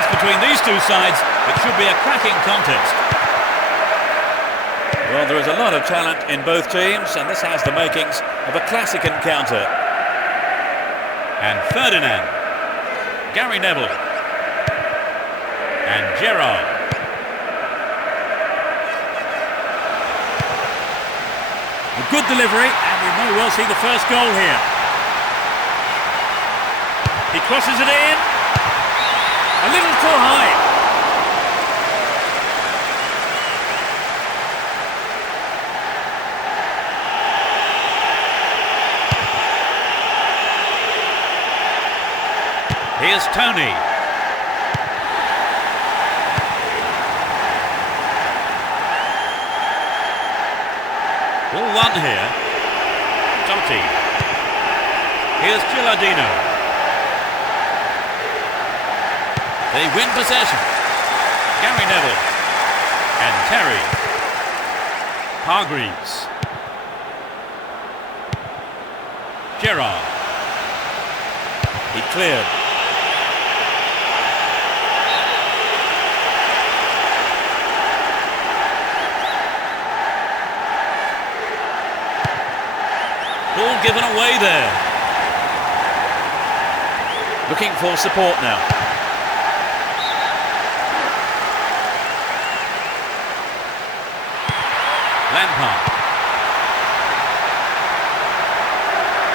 lost between these two sides, it should be a cracking contest. Well, there is a lot of talent in both teams, and this has the makings of a classic encounter. And Ferdinand, Gary Neville, and Gerrard. A good delivery, and we may well see the first goal here. He crosses it in. A little too high. Here's Tony. Ball one here. Totti. Here's Gilardino. They win possession. Gary Neville. And Terry. Hargreaves. Gerrard. He cleared. Ball given away there. Looking for support now. Lampard.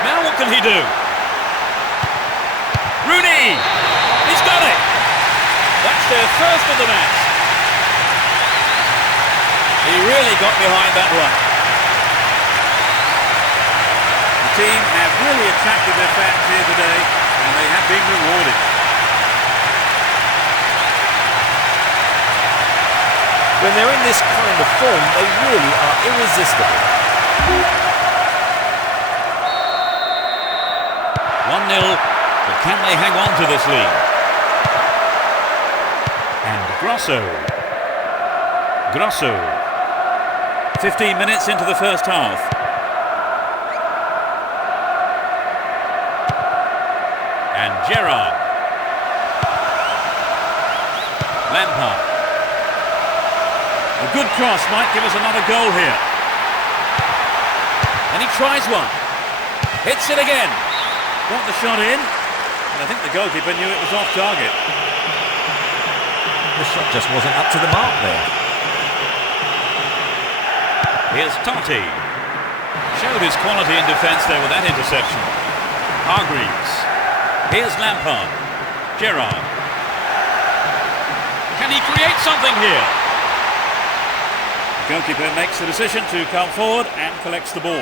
Now what can he do? Rooney! He's got it! That's their first of the match. He really got behind that one. The team have really attracted their fans here today, and they have been rewarded. When they're in this kind of form, they really are irresistible. 1-0, but can they hang on to this lead? And Grosso. 15 minutes into the first half. And Gerrard. Lampard. A good cross might give us another goal here. And he tries one. Hits it again. Got the shot in. And I think the goalkeeper knew it was off target. The shot just wasn't up to the mark there. Here's Totti. Showed his quality in defence there with that interception. Hargreaves. Here's Lampard. Gerrard. Can he create something here? The goalkeeper makes the decision to come forward and collects the ball.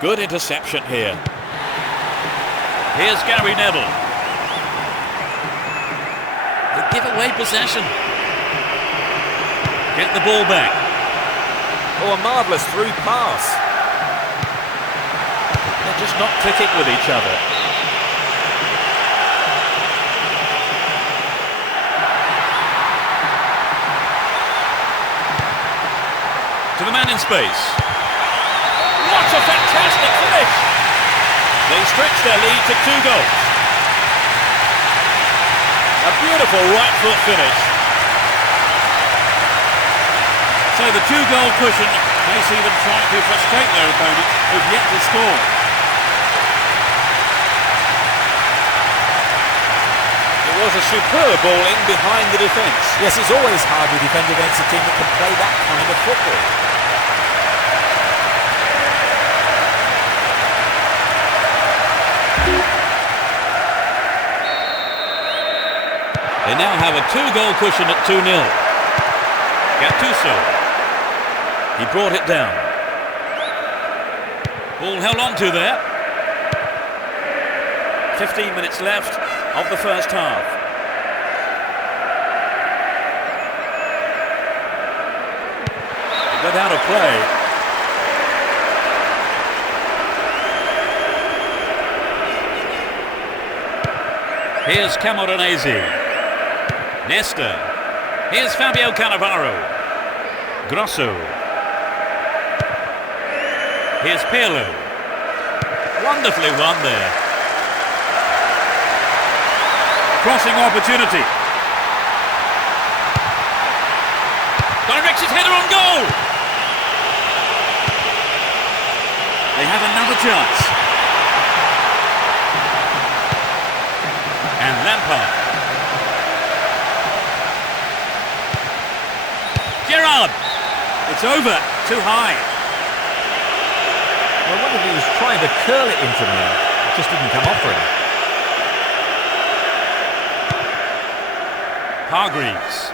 Good interception here. Here's Gary Neville. They give away possession. Get the ball back. Oh, a marvellous through pass. They're just not clicking with each other. To the man in space. What a fantastic finish! They stretch their lead to 2 goals. A beautiful right foot finish. So the 2-goal cushion may see them trying to frustrate their opponent, who've yet to score. It was a superb ball in behind the defence. Yes, it's always hard to defend against a team that can play that kind of football. They now have a 2-goal cushion at 2-0. Gattuso. He brought it down. Ball held on to there. 15 minutes left of the first half. It went out of play. Here's Camoranesi. Nesta. Here's Fabio Cannavaro. Grosso. Here's Pirlo. Wonderfully won there. Crossing opportunity. Directs his header on goal. They have another chance. And Lampard. Gerrard. It's over. Too high. Well, I wonder if he was trying to curl it into there. It just didn't come off for him. Hargreaves.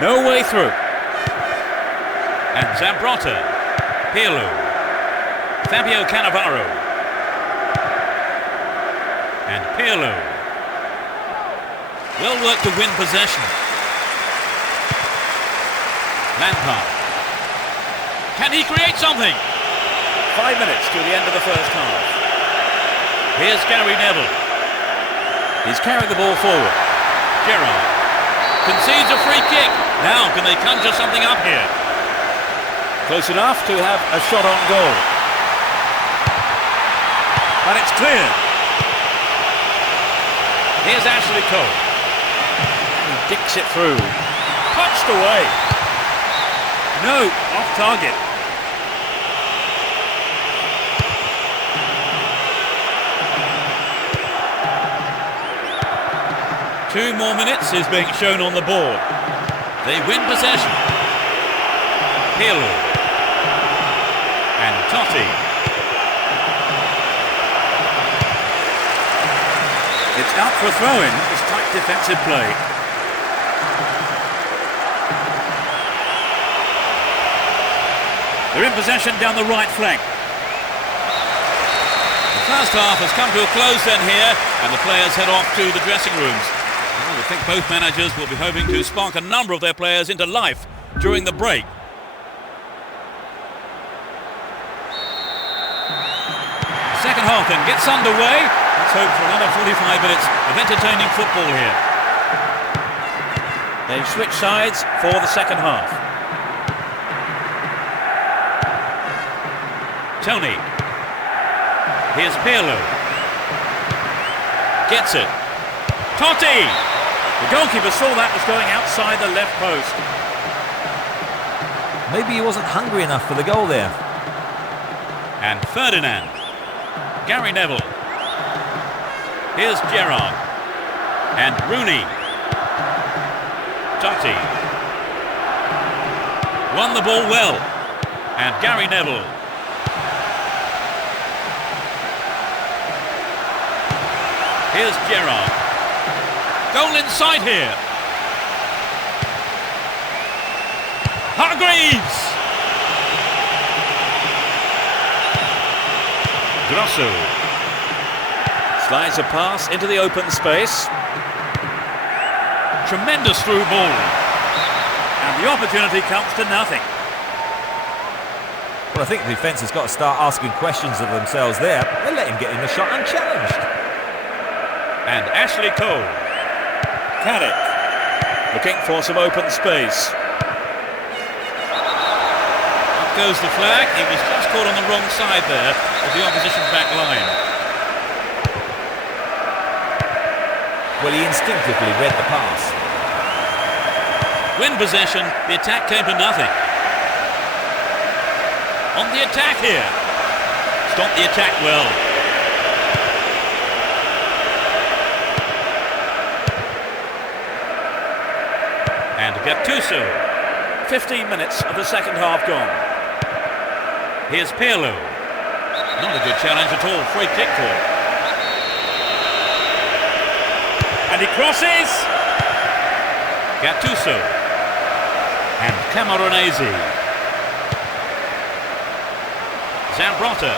No way through. And Zambrotta. Pirlo. Fabio Cannavaro. And Pirlo. Well worked to win possession. Lampard. Can he create something? 5 minutes to the end of the first half. Here's Gary Neville. He's carried the ball forward. Gerrard concedes a free kick. Now can they conjure something up here? Close enough to have a shot on goal. But it's clear. Here's Ashley Cole. And he dicks it through. Punched away. No, off target. Two more minutes is being shown on the board. They win possession. Pirlo. And Totti. It's out for a throw-in. It's tight defensive play. They're in possession down the right flank. The first half has come to a close then here, and the players head off to the dressing rooms. Well, I think both managers will be hoping to spark a number of their players into life during the break. Second half then gets underway. Let's hope for another 45 minutes of entertaining football here. They've switched sides for the second half. Tony. Here's Pirlo. Gets it. Totti! The goalkeeper saw that was going outside the left post. Maybe he wasn't hungry enough for the goal there. And Ferdinand. Gary Neville. Here's Gerrard. And Rooney. Totti. Won the ball well. And Gary Neville. Here's Gerrard. Goal inside here. Hargreaves. Grosso. Slides a pass into the open space. Tremendous through ball. And the opportunity comes to nothing. Well, I think the defence has got to start asking questions of themselves there. They let him get in the shot unchallenged. And Ashley Cole. Caddick. Looking for some open space. Up goes the flag. He was just caught on the wrong side there of the opposition back line. Well, he instinctively read the pass. Win possession, the attack came to nothing. On the attack here. Stopped the attack well. And Gattuso. 15 minutes of the second half gone. Here's Pirlo. Not a good challenge at all. Free kick call. And he crosses. Gattuso. And Camoranesi. Zambrotta.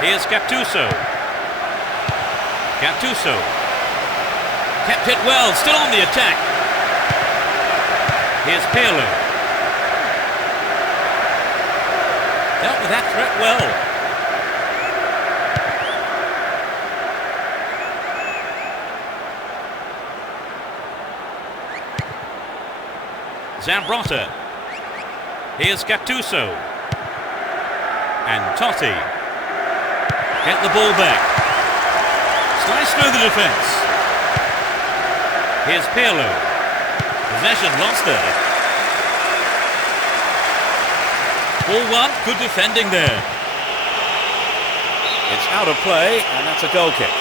Here's Gattuso. Gattuso. Kept it well, still on the attack. Here's Pirlo. Dealt with that threat well. Zambrotta. Here's Gattuso. And Totti. Get the ball back. Slice through the defence. Here's Pirlo. Possession lost there. Ball one, good defending there. It's out of play, and that's a goal kick.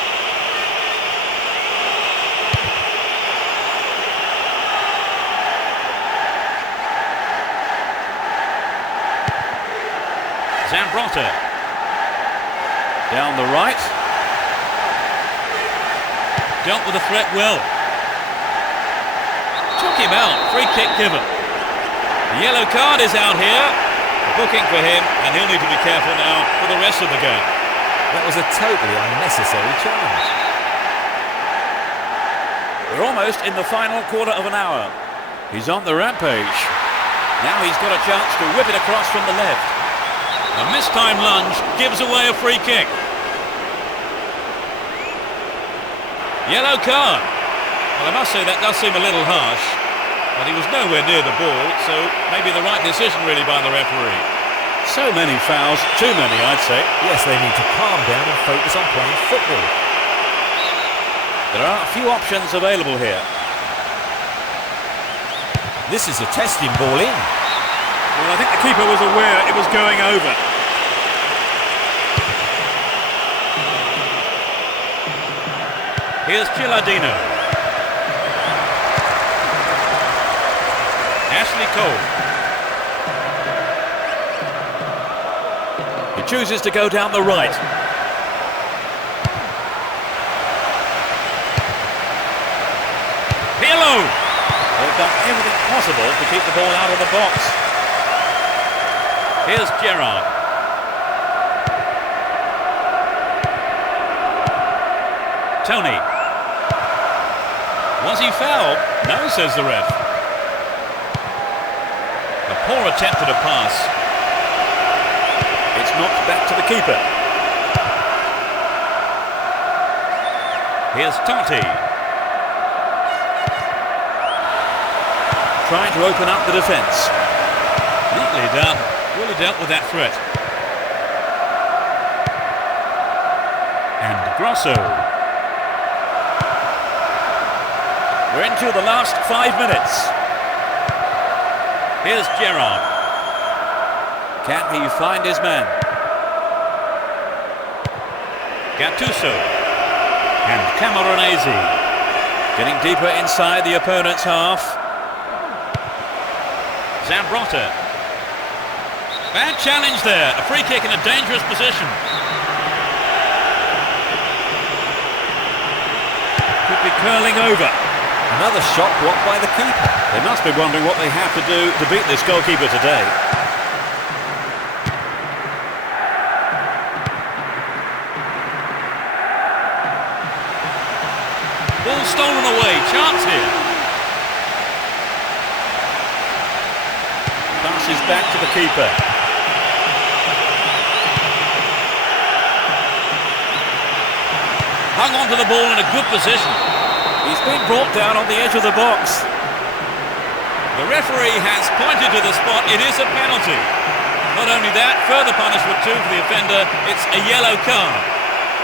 Zambrotta. Down the right. Dealt with the threat well. Took him out. Free kick given. The yellow card is out here. A booking for him, and he'll need to be careful now for the rest of the game. That was a totally unnecessary charge. We're almost in the final quarter of an hour. He's on the rampage. Now he's got a chance to whip it across from the left. A mistimed lunge gives away a free kick. Yellow card. Well, I must say that does seem a little harsh, but he was nowhere near the ball, so maybe the right decision really by the referee. So many fouls, too many I'd say. Yes, they need to calm down and focus on playing football. There are a few options available here. This is a testing ball in. Well, I think the keeper was aware it was going over. Here's Gilardino. Ashley Cole. He chooses to go down the right. Pirlo! They've done everything possible to keep the ball out of the box. Here's Gerrard. Tony. Was he fouled? No, says the ref. A poor attempt at a pass. It's knocked back to the keeper. Here's Totti. Trying to open up the defence. Neatly done. Really dealt with that threat. And Grosso. We're into the last 5 minutes. Here's Gerrard. Can he find his man? Gattuso. And Camoranesi. Getting deeper inside the opponent's half. Zambrotta. Bad challenge there. A free kick in a dangerous position. Could be curling over. Another shot blocked by the keeper. They must be wondering what they have to do to beat this goalkeeper today. Ball stolen away. Chance here. Passes back to the keeper. Hung onto the ball in a good position. He's been brought down on the edge of the box. The referee has pointed to the spot. It is a penalty. Not only that, further punishment too for the offender. It's a yellow card.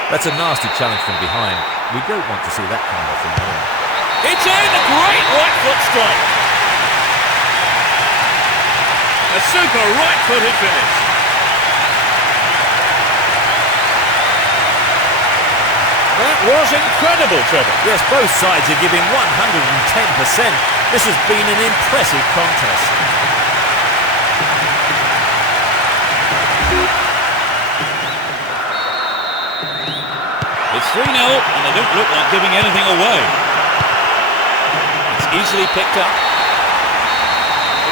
That's a nasty challenge from behind. We don't want to see that kind of thing here. It's in! A great right foot strike. A super right-footed finish. That was incredible, Trevor. Yes, both sides are giving 110%. This has been an impressive contest. It's 3-0 and they don't look like giving anything away. It's easily picked up.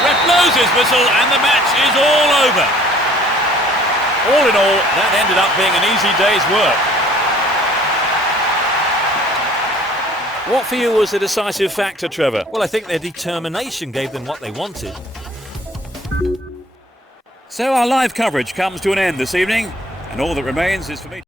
The ref blows his whistle and the match is all over. All in all, that ended up being an easy day's work. What for you was the decisive factor, Trevor? Well, I think their determination gave them what they wanted. So our live coverage comes to an end this evening, and all that remains is for me